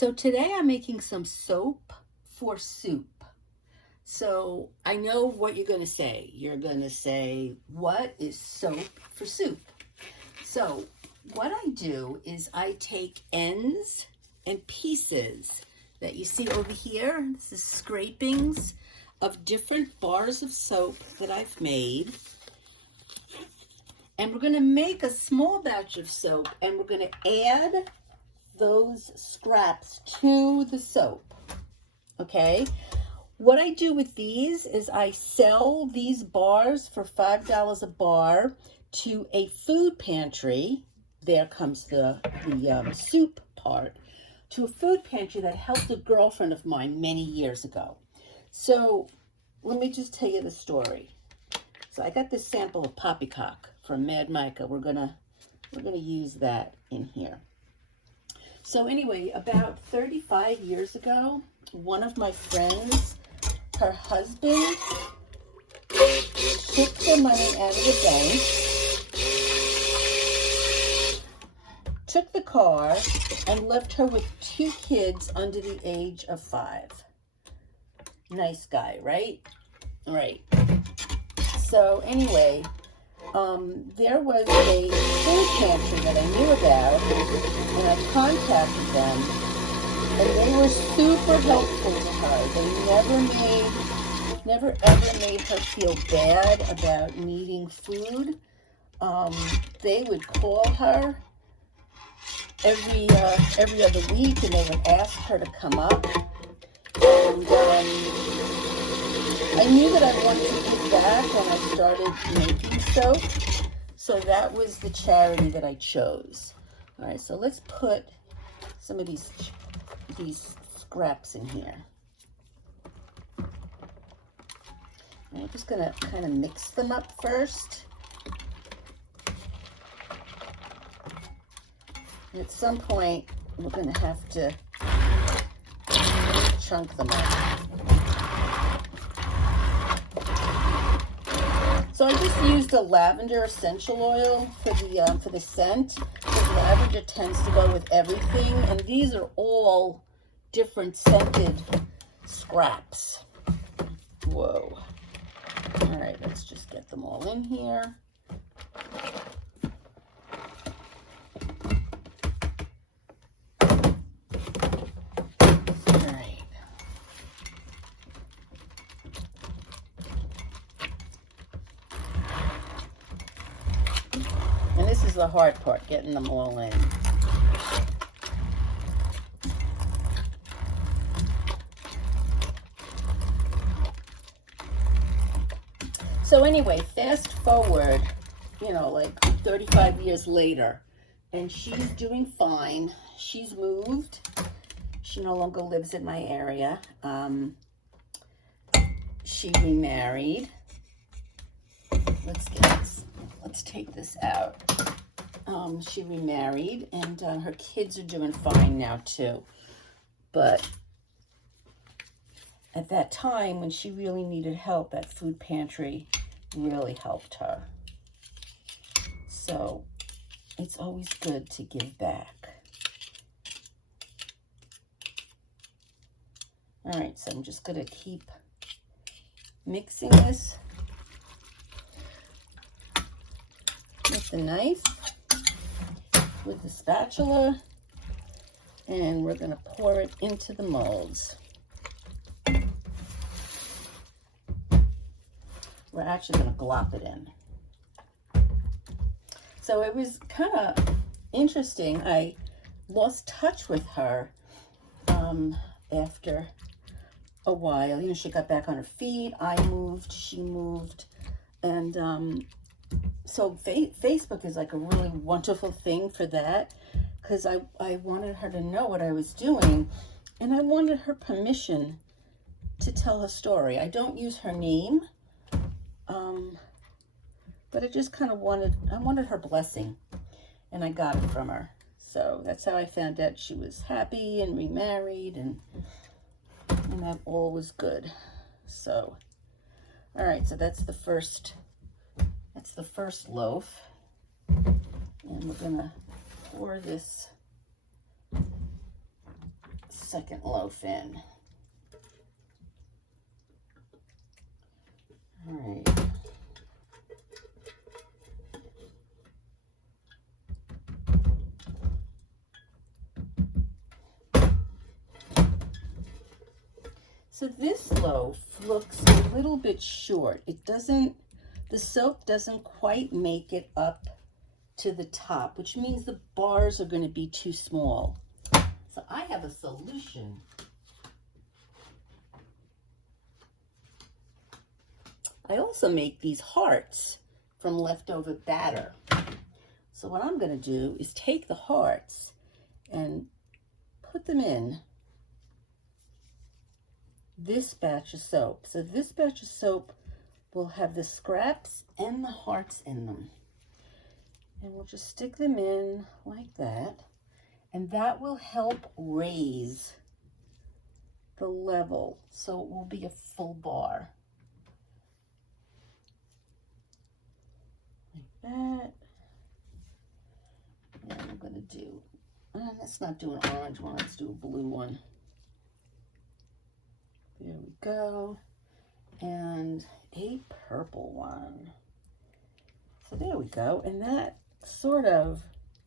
So today I'm making some soap for soup. So I know what you're going to say. You're going to say, what is soap for soup? So what I do is I take ends and pieces that you see over here. This is scrapings of different bars of soap that I've made. And we're going to make a small batch of soap, and we're going to add those scraps to the soap. Okay, what I do with these is I sell these bars for $5 a bar to a food pantry. There comes the soup part, to a food pantry that helped a girlfriend of mine many years ago. So let me just tell you the story. So I got this sample of poppycock from Mad Micah. We're gonna use that in here. So anyway, about 35 years ago, one of my friends, her husband, took the money out of the bank, took the car, and left her with 2 kids under the age of 5. Nice guy, right? All right. So anyway, there was a food pantry that I knew about, and I contacted them, and they were super helpful to her. They never ever made her feel bad about needing food. They would call her every other week, and they would ask her to come up. And I knew that I wanted to give back when I started making soap, so that was the charity that I chose. All right, so let's put some of these scraps in here. And I'm just gonna kind of mix them up first. And at some point, we're gonna have to chunk them up. So I just used a lavender essential oil for the scent, because lavender tends to go with everything, and these are all different scented scraps. Whoa. All right, let's just get them all in here. All right. And this is the hard part, getting them all in. So anyway, fast forward, like 35 years later, and she's doing fine. She's moved. She no longer lives in my area. She remarried. Let's take this out. She remarried, and her kids are doing fine now too. But at that time, when she really needed help, that food pantry really helped her. So it's always good to give back. All right, so I'm just gonna keep mixing this with the knife, with the spatula, and we're gonna pour it into the molds. We're actually going to glop it in. So it was kind of interesting. I lost touch with her after a while. She got back on her feet. I moved, she moved. And so Facebook is like a really wonderful thing for that, because I wanted her to know what I was doing, and I wanted her permission to tell her story. I don't use her name. But I just kind of wanted her blessing, and I got it from her. So that's how I found out she was happy and remarried, and that all was good. So, all right, so that's the first loaf, and we're gonna pour this second loaf in. All right. So this loaf looks a little bit short. It doesn't, the soap doesn't quite make it up to the top, which means the bars are going to be too small. So I have a solution. I also make these hearts from leftover batter. So what I'm going to do is take the hearts and put them in this batch of soap. So this batch of soap will have the scraps and the hearts in them. And we'll just stick them in like that. And that will help raise the level so it will be a full bar. Like that. And I'm going to do, let's not do an orange one, let's do a blue one. There we go. And a purple one. So there we go. And that sort of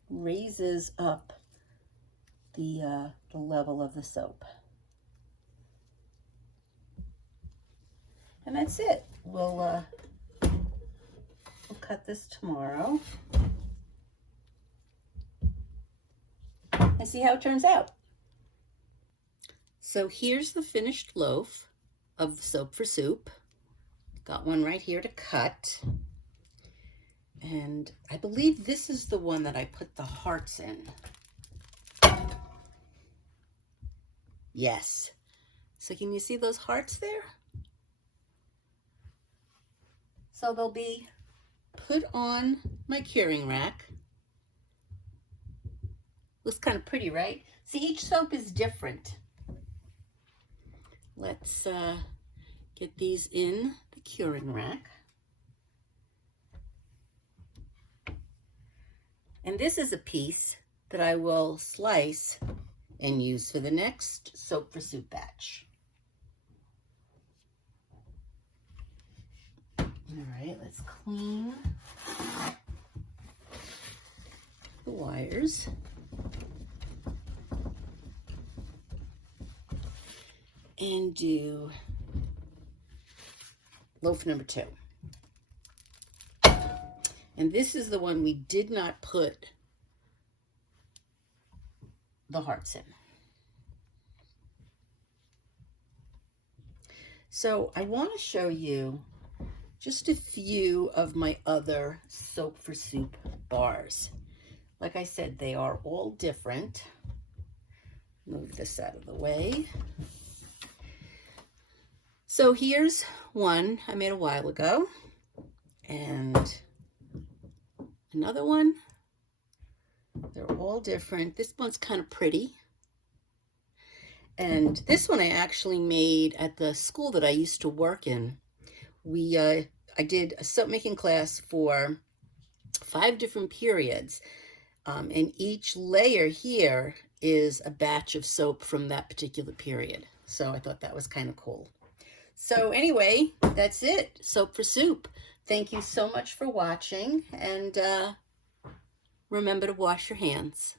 raises up the level of the soap. And that's it. We'll cut this tomorrow and see how it turns out. So here's the finished loaf of Soap for Soup. Got one right here to cut. And I believe this is the one that I put the hearts in. Yes. So can you see those hearts there? So they'll be put on my curing rack. Looks kind of pretty, right? See, each soap is different. Let's get these in the curing rack. And this is a piece that I will slice and use for the next Soap for Soup batch. All right, let's clean the wires. And do loaf number 2. And this is the one we did not put the hearts in. So I want to show you just a few of my other Soap for Soup bars. Like I said, they are all different. Move this out of the way. So here's one I made a while ago, and another one. They're all different. This one's kind of pretty. And this one I actually made at the school that I used to work in. I did a soap making class for 5 different periods. And each layer here is a batch of soap from that particular period. So I thought that was kind of cool. So anyway, that's it. Soap for Soup. Thank you so much for watching, and remember to wash your hands.